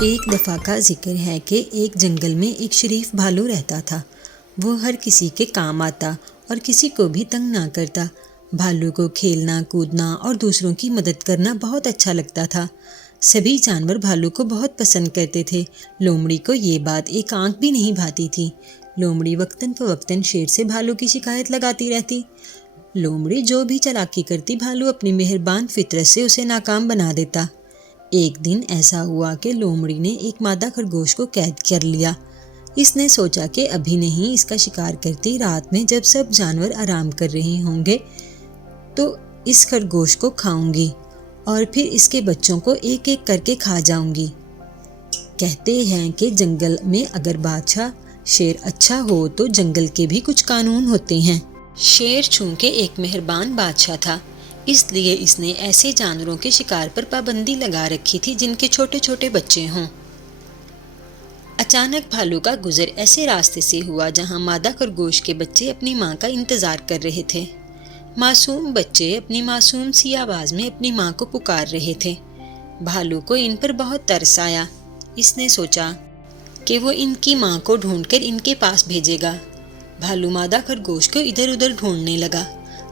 ایک دفعہ کا ذکر ہے کہ ایک جنگل میں ایک شریف بھالو رہتا تھا۔ وہ ہر کسی کے کام آتا اور کسی کو بھی تنگ نہ کرتا۔ بھالو کو کھیلنا، کودنا اور دوسروں کی مدد کرنا بہت اچھا لگتا تھا۔ سبھی جانور بھالو کو بہت پسند کرتے تھے۔ لومڑی کو یہ بات ایک آنکھ بھی نہیں بھاتی تھی۔ لومڑی وقتاً فوقتاً شیر سے بھالو کی شکایت لگاتی رہتی۔ لومڑی جو بھی چالاکی کرتی، بھالو اپنی مہربان فطرت سے اسے ناکام بنا دیتا۔ ایک دن ایسا ہوا کہ لومڑی نے ایک مادہ خرگوش کو قید کر لیا۔ اس نے سوچا کہ ابھی نہیں اس کا شکار کرتی، رات میں جب سب جانور آرام کر رہے ہوں گے تو اس خرگوش کو کھاؤں گی اور پھر اس کے بچوں کو ایک ایک کر کے کھا جاؤں گی۔ کہتے ہیں کہ جنگل میں اگر بادشاہ شیر اچھا ہو تو جنگل کے بھی کچھ قانون ہوتے ہیں۔ شیر چونکہ ایک مہربان بادشاہ تھا، اس لیے اس نے ایسے جانوروں کے شکار پر پابندی لگا رکھی تھی جن کے چھوٹے چھوٹے بچے ہوں۔ اچانک بھالو کا گزر ایسے راستے سے ہوا جہاں مادہ خرگوش کے بچے اپنی ماں کا انتظار کر رہے تھے۔ معصوم بچے اپنی معصوم سی آواز میں اپنی ماں کو پکار رہے تھے۔ بھالو کو ان پر بہت ترس آیا۔ اس نے سوچا کہ وہ ان کی ماں کو ڈھونڈ کر ان کے پاس بھیجے گا۔ بھالو مادہ خرگوش کو ادھر ادھر ڈھونڈنے لگا۔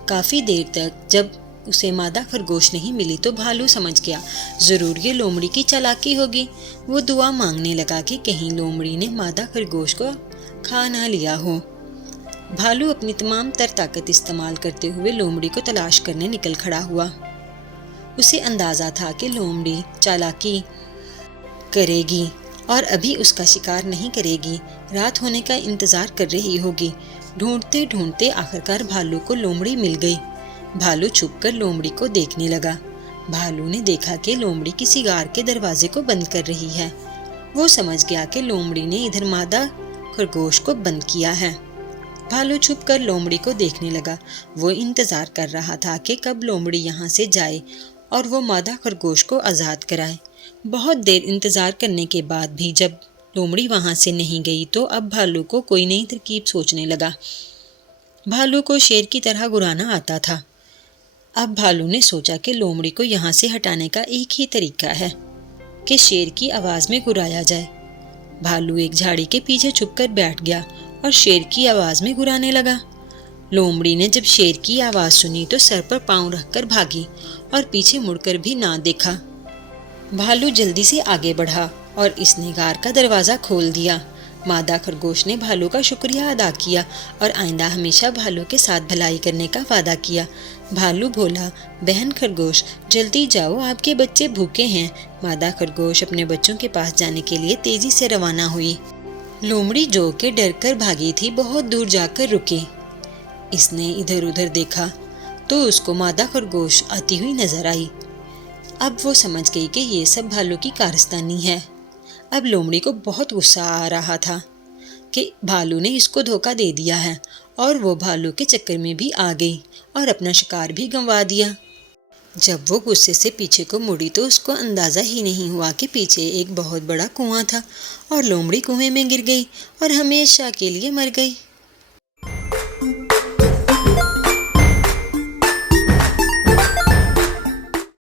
کافی دیر تک جب اسے مادہ خرگوش نہیں ملی تو بھالو سمجھ گیا ضرور یہ لومڑی کی چالاکی ہوگی۔ وہ دعا مانگنے لگا کہ کہیں لومڑی نے مادہ خرگوش کو کھا نہ لیا ہو۔ بھالو اپنی تمام تر طاقت استعمال کرتے ہوئے لومڑی کو تلاش کرنے نکل کھڑا ہوا۔ اسے اندازہ تھا کہ لومڑی چالاکی کرے گی اور ابھی اس کا شکار نہیں کرے گی، رات ہونے کا انتظار کر رہی ہوگی۔ ڈھونڈتے ڈھونڈتے آخرکار بھالو کو لومڑی مل گئی۔ بھالو چھپ کر لومڑی کو دیکھنے لگا۔ بھالو نے دیکھا کہ لومڑی کسی غار کے دروازے کو بند کر رہی ہے۔ وہ سمجھ گیا کہ لومڑی نے ادھر مادہ خرگوش کو بند کیا ہے۔ بھالو چھپ کر لومڑی کو دیکھنے لگا۔ وہ انتظار کر رہا تھا کہ کب لومڑی یہاں سے جائے اور وہ مادہ خرگوش کو آزاد کرائے۔ بہت دیر انتظار کرنے کے بعد بھی جب لومڑی وہاں سے نہیں گئی تو اب بھالو کو کوئی نئی ترکیب سوچنے لگا۔ بھالو کو شیر کی طرح گرانا آتا تھا۔ اب بھالو نے سوچا کہ لومڑی کو یہاں سے ہٹانے کا ایک ہی طریقہ ہے کہ شیر کی آواز میں گرایا جائے۔ بھالو ایک جھاڑی کے پیچھے چھپ کر بیٹھ گیا اور شیر کی آواز میں گرانے لگا۔ لومڑی نے جب شیر کی آواز سنی تو سر پر پاؤں رکھ کر بھاگی اور پیچھے مڑ کر بھی نہ دیکھا۔ بھالو جلدی سے آگے بڑھا اور اس نے غار کا دروازہ کھول دیا۔ مادہ خرگوش نے بھالو کا شکریہ ادا کیا اور آئندہ ہمیشہ بھالو کے ساتھ بھلائی کرنے کا وعدہ کیا۔ بھالو بولا، بہن خرگوش جلدی جاؤ، آپ کے بچے بھوکے ہیں۔ مادہ خرگوش اپنے بچوں کے پاس جانے کے لیے تیزی سے روانہ ہوئی۔ لومڑی جو کہ ڈر کر بھاگی تھی بہت دور جا کر رکی۔ اس نے ادھر ادھر دیکھا تو اس کو مادہ خرگوش آتی ہوئی نظر آئی۔ اب وہ سمجھ گئی کہ یہ سب بھالو کی کارستانی ہے۔ اب لومڑی کو بہت غصہ آ رہا تھا کہ بھالو نے اس کو دھوکہ دے دیا ہے اور وہ بھالو کے چکر میں بھی آ گئی اور اپنا شکار بھی گنوا دیا۔ جب وہ غصے سے پیچھے کو مڑی تو اس کو اندازہ ہی نہیں ہوا کہ پیچھے ایک بہت بڑا کنواں تھا اور لومڑی کنویں میں گر گئی اور ہمیشہ کے لیے مر گئی۔